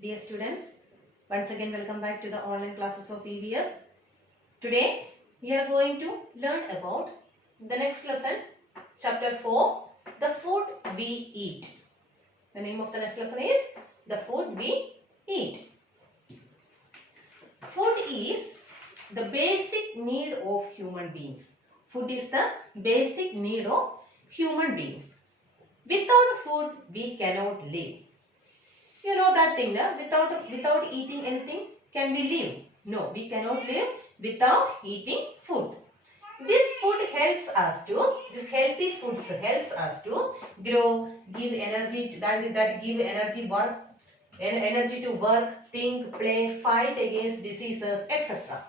Dear students, once again welcome back to the online classes of EVS. Today we are going to learn about the next lesson, chapter 4, the food we eat. The name of the next lesson is the food we eat. Food is the basic need of human beings. Food is the basic need of human beings. Without food we cannot live. You know that thing, na? Without eating anything, can we live? No, we cannot live without eating food. This healthy foods helps us to grow, give energy, that give energy to work, think, play, fight against diseases, etc.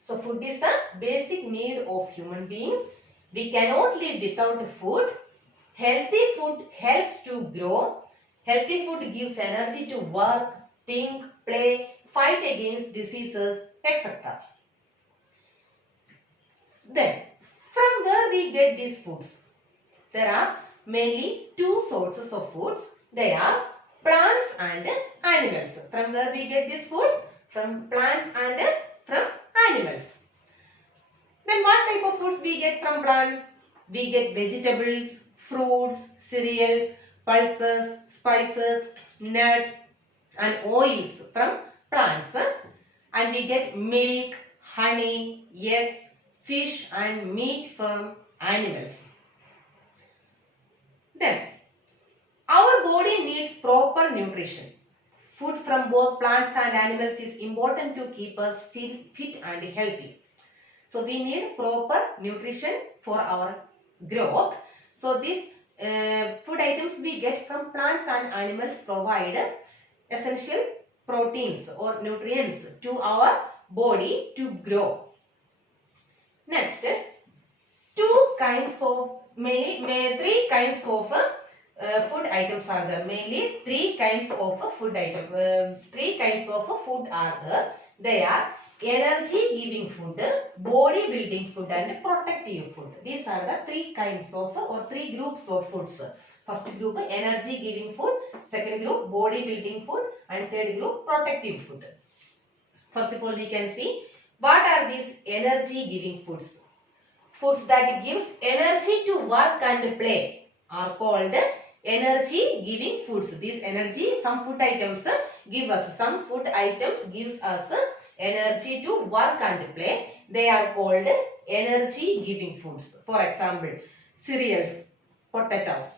So food is the basic need of human beings. We cannot live without food. Healthy food helps to grow. Healthy food gives energy to work, think, play, fight against diseases, etc. Then, from where we get these foods? There are mainly two sources of foods. They are plants and animals. From where we get these foods? From plants and from animals. Then what type of foods we get from plants? We get vegetables, fruits, cereals, pulses, spices, nuts and oils from plants. And we get milk, honey, eggs, fish and meat from animals. Then, our body needs proper nutrition. Food from both plants and animals is important to keep us fit and healthy. So, we need proper nutrition for our growth. So, these food items we get from plants and animals provide essential proteins or nutrients to our body to grow. Next, three kinds of food items are there. Mainly three kinds of food are there. They are energy giving food, body building food and protective food. These are the three kinds of or three groups of foods. First group energy giving food, second group body building food and third group protective food. First of all we can see what are these energy giving foods. Foods that gives energy to work and play are called energy giving foods. These energy, some food items gives us energy to work and play. They are called energy giving foods. For example, cereals, potatoes,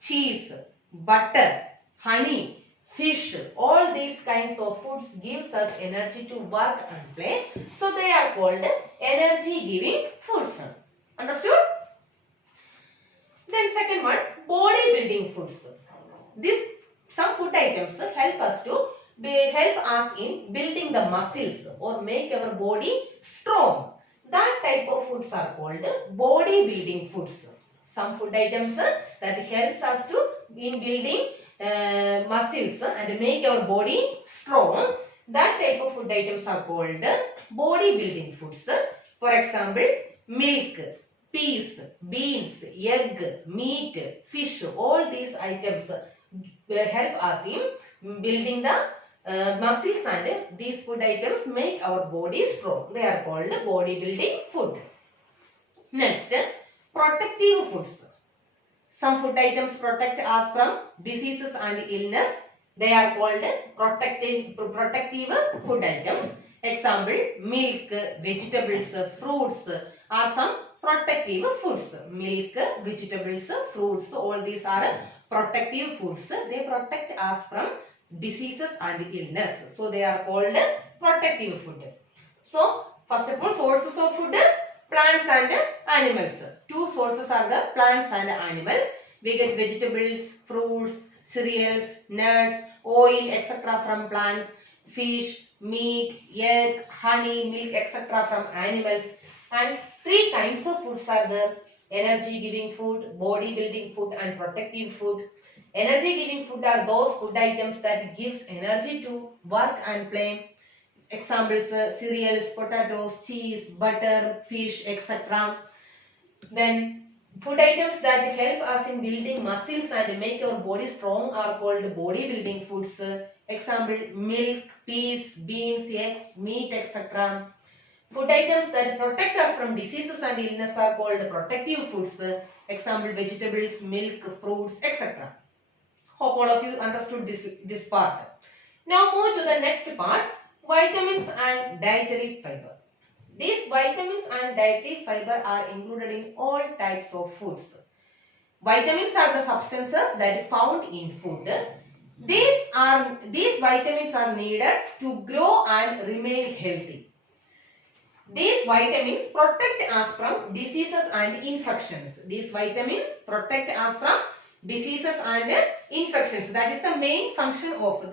cheese, butter, honey, fish, all these kinds of foods gives us energy to work and play. So they are called energy giving foods. Understood? Then second one, body building foods. Some food items help us in building the muscles or make our body strong. That type of foods are called body building foods. Some food items that helps us to in building muscles and make our body strong. That type of food items are called body building foods. For example, milk, peas, beans, egg, meat, fish, all these items help us in building the muscles and these food items make our body strong. They are called bodybuilding food. Next, protective foods. Some food items protect us from diseases and illness. They are called protective food items. Example, milk, vegetables, fruits are some protective foods. Milk, vegetables, fruits, all these are protective foods. They protect us from diseases and illness. So they are called protective food. So first of all, sources of food, plants and animals. Two sources are the plants and animals. We get vegetables, fruits, cereals, nuts, oil, etc. from plants, fish, meat, egg, honey, milk, etc. from animals. And three kinds of foods are there: energy giving food, body building food and protective food. Energy giving food are those food items that gives energy to work and play. Examples, cereals, potatoes, cheese, butter, fish, etc. Then Food items that help us in building muscles and make our body strong are called bodybuilding foods. Example, milk, peas, beans, eggs, meat, etc. Food items that protect us from diseases and illness are called protective foods. Example, vegetables, milk, fruits, etc. Hope all of you understood this part. Now move to the next part, vitamins and dietary fiber. These vitamins and dietary fiber are included in all types of foods. Vitamins are the substances that are found in food. These vitamins are needed to grow and remain healthy. These vitamins protect us from diseases and infections. These vitamins protect us from diseases and infections. That is the main function of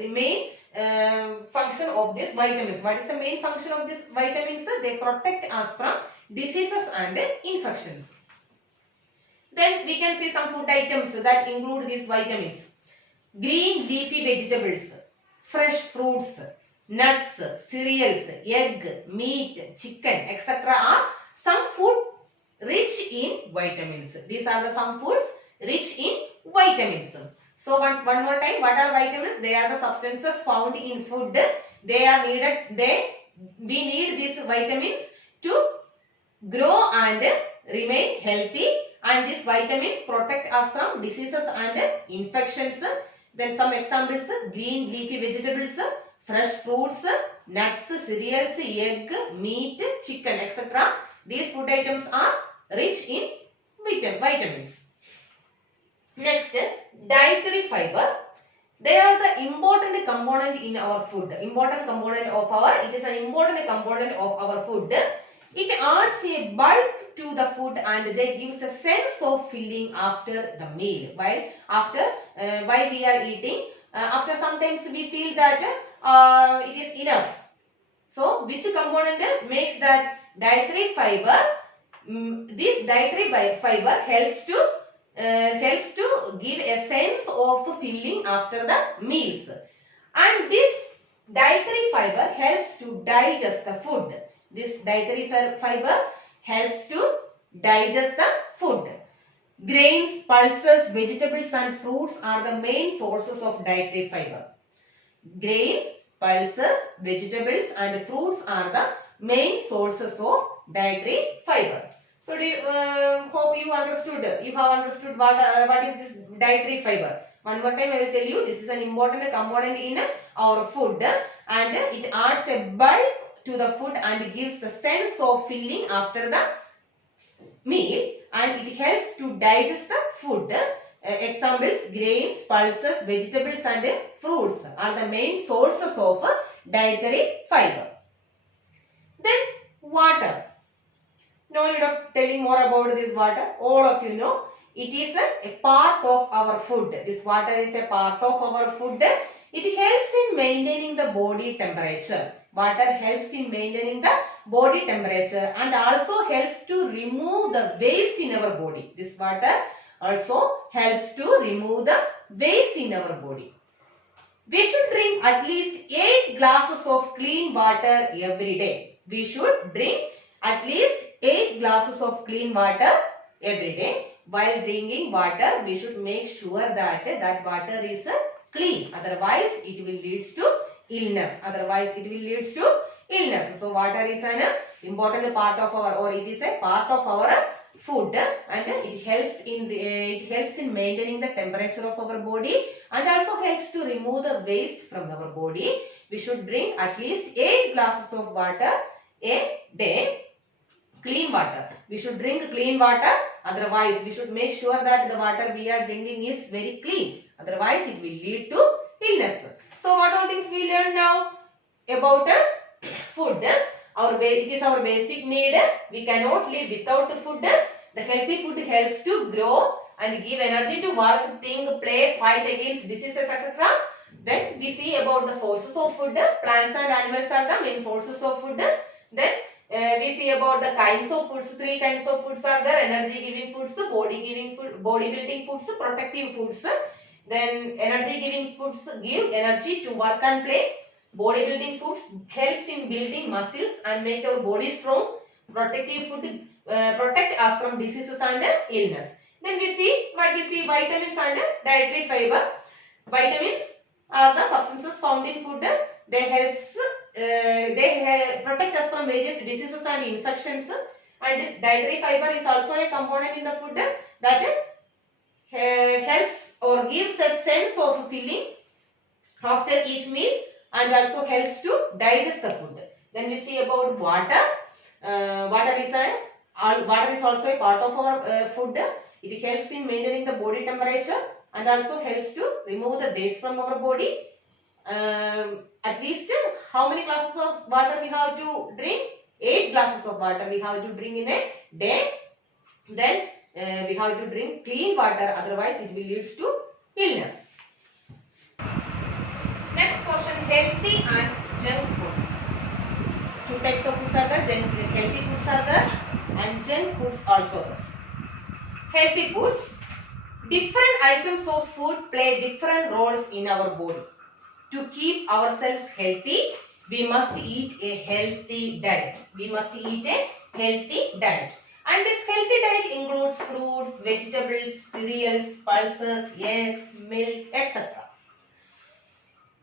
these vitamins. What is the main function of these vitamins? They protect us from diseases and infections. Then we can see some food items that include these vitamins. Green leafy vegetables, fresh fruits, nuts, cereals, egg, meat, chicken, etc. are some food rich in vitamins. These are the some foods rich in vitamins. So one more time, what are vitamins? They are the substances found in food. They are needed. We need these vitamins to grow and remain healthy, and these vitamins protect us from diseases and infections. Then some examples: green leafy vegetables, fresh fruits, nuts, cereals, egg, meat, chicken, etc. These food items are rich in vitamins. Next, dietary fiber. They are the important component in our food. It is an important component of our food. It adds a bulk to the food and they gives a sense of filling after the meal. While we are eating, after sometimes we feel that it is enough. So, which component makes that dietary fiber? This dietary fiber helps to give a sense of filling after the meals, and this dietary fiber helps to digest the food. This dietary fiber helps to digest the food. Grains, pulses, vegetables and fruits are the main sources of dietary fiber. Grains, pulses, vegetables and fruits are the main sources of dietary fiber. So, hope you understood. You have understood what is this dietary fiber. One more time I will tell you, this is an important component in our food and it adds a bulk to the food and gives the sense of filling after the meal, and it helps to digest the food. Examples: grains, pulses, vegetables and fruits are the main sources of dietary fiber. Then water. No need of telling more about this water. All of you know it is a part of our food. This water is a part of our food. It helps in maintaining the body temperature. Water helps in maintaining the body temperature and also helps to remove the waste in our body. This water also helps to remove the waste in our body. We should drink at least 8 glasses of clean water every day. We should drink at least 8 glasses of clean water every day. While drinking water, we should make sure that water is clean. Otherwise, it will lead to illness. So, water is an important part of our, or it is a part of our food, and it helps in maintaining the temperature of our body and also helps to remove the waste from our body. We should drink at least 8 glasses of water a day. Clean water. We should drink clean water. Otherwise, we should make sure that the water we are drinking is very clean. Otherwise, it will lead to illness. So, what all things we learn now about food? It is our basic need. We cannot live without food. The healthy food helps to grow and give energy to work, think, play, fight against diseases, etc. Then we see about the sources of food. Plants and animals are the main sources of food. Then we see about the kinds of foods. 3 kinds of foods are there: energy giving foods, body building foods, protective foods. Then energy giving foods give energy to work and play. Body building foods helps in building muscles and make our body strong. Protective food protect us from diseases and illness. Then we see vitamins and dietary fiber. Vitamins are the substances found in food. They protect us from various diseases and infections. And this dietary fiber is also a component in the food that helps or gives a sense of filling after each meal and also helps to digest the food. Then we see about water. Water is also a part of our food. It helps in maintaining the body temperature and also helps to remove the waste from our body. At least how many glasses of water we have to drink? 8 glasses of water we have to drink in a day. Then we have to drink clean water, otherwise it will lead to illness. Next question, healthy and junk foods. Two types of foods are there, healthy foods are there and junk foods also there. Healthy foods. Different items of food play different roles in our body. To keep ourselves healthy, we must eat a healthy diet. We must eat a healthy diet. And this healthy diet includes fruits, vegetables, cereals, pulses, eggs, milk, etc.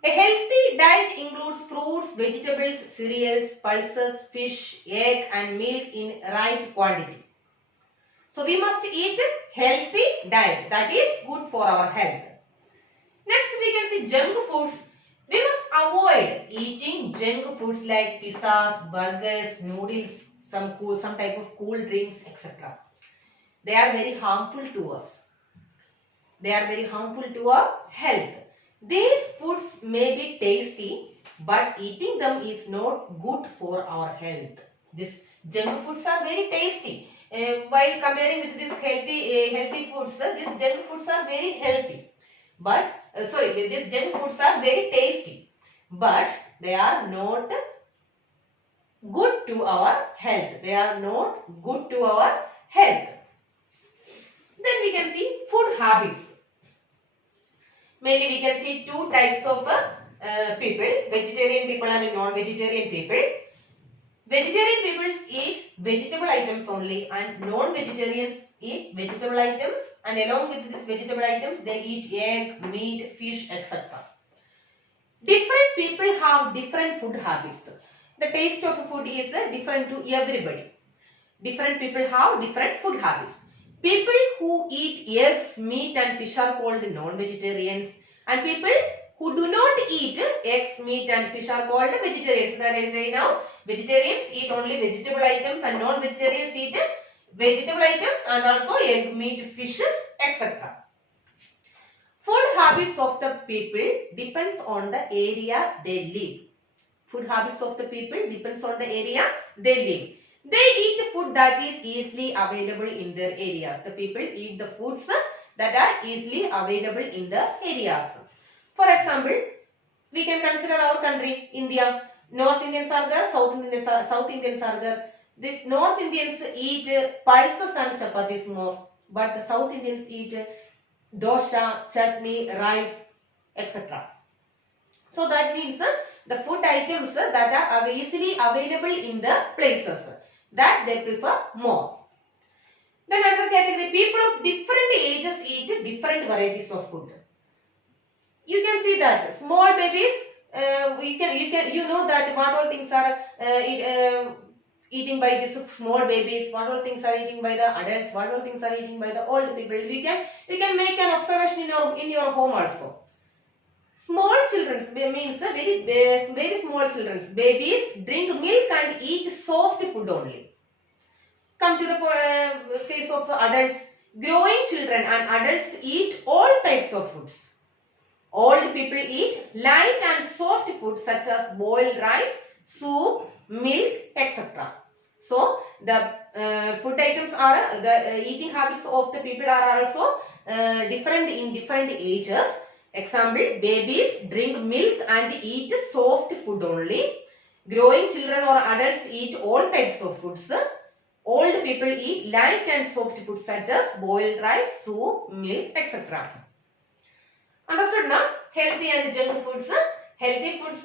A healthy diet includes fruits, vegetables, cereals, pulses, fish, egg and milk in right quantity. So we must eat healthy diet that is good for our health. Next we can see junk foods. We must avoid eating junk foods like pizzas, burgers, noodles, some type of cool drinks, etc. They are very harmful to us. They are very harmful to our health. These foods may be tasty, but eating them is not good for our health. These junk foods are very tasty. While comparing with these healthy foods, these junk foods are very healthy. But these junk foods are very tasty, but they are not good to our health. They are not good to our health. Then we can see food habits. Mainly we can see two types of people, vegetarian people and non-vegetarian people. Vegetarian people eat vegetable items only and non-vegetarians eat vegetable items, and along with these vegetable items they eat egg, meat, fish, etc. Different people have different food habits. The taste of food is different to everybody. Different people have different food habits. People who eat eggs, meat and fish are called non-vegetarians, and people who do not eat eggs, meat and fish are called vegetarians. That I say now, vegetarians eat only vegetable items and non-vegetarians eat vegetable items and also egg, meat, fish, etc. Food habits of the people depends on the area they live. Food habits of the people depends on the area they live. They eat food that is easily available in their areas. The people eat the foods that are easily available in the areas. For example, we can consider our country, India. North Indians are there, South Indians are there. These North Indians eat pulses and chapatis more, but the South Indians eat dosha, chutney, rice, etc. So that means the food items that are easily available in the places that they prefer more. Then another category, people of different ages eat different varieties of food. You can see that small babies, you know that what all things are eating by these small babies, what all things are eating by the adults, what all things are eating by the old people. We can make an observation in your home also. Small children means very small children, babies drink milk and eat soft food only. Come to the case of adults, growing children and adults eat all types of foods. Old people eat light and soft food such as boiled rice, soup, milk, etc. So the food items are, the eating habits of the people are also different in different ages. Example, babies drink milk and eat soft food only. Growing children or adults eat all types of foods. Old people eat light and soft food such as boiled rice, soup, milk, etc. Understood now? Healthy and junk foods. Healthy foods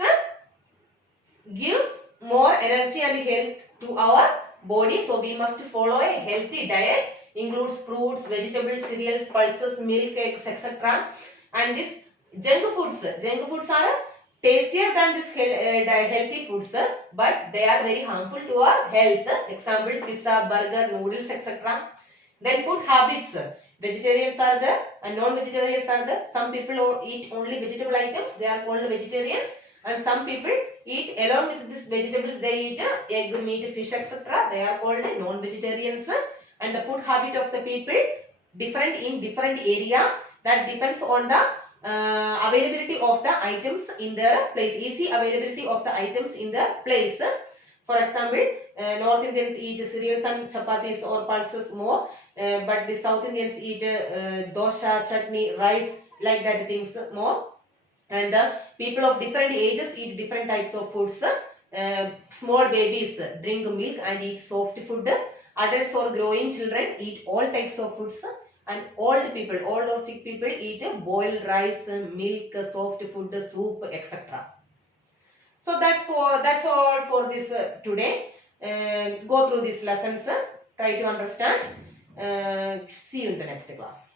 gives more energy and health to our body. So we must follow a healthy diet, includes fruits, vegetables, cereals, pulses, milk, eggs, etc. And this junk foods are tastier than this healthy foods, but they are very harmful to our health. Example, pizza, burger, noodles, etc. Then food habits. Vegetarians are there and non-vegetarians are there. Some people eat only vegetable items. They are called vegetarians. And some people eat along with these vegetables. They eat egg, meat, fish, etc. They are called non-vegetarians. And the food habit of the people different in different areas. That depends on the availability of the items in their place. Easy availability of the items in their place. For example, North Indians eat cereals and chapatis or pulses more, but the South Indians eat dosha, chutney, rice, like that things more. And people of different ages eat different types of foods. Small babies drink milk and eat soft food. Adults or growing children eat all types of foods. And old people, old or sick people eat boiled rice, milk, soft food, soup, etc. So that's all for this today. Go through these lessons. Try to understand. See you in the next class.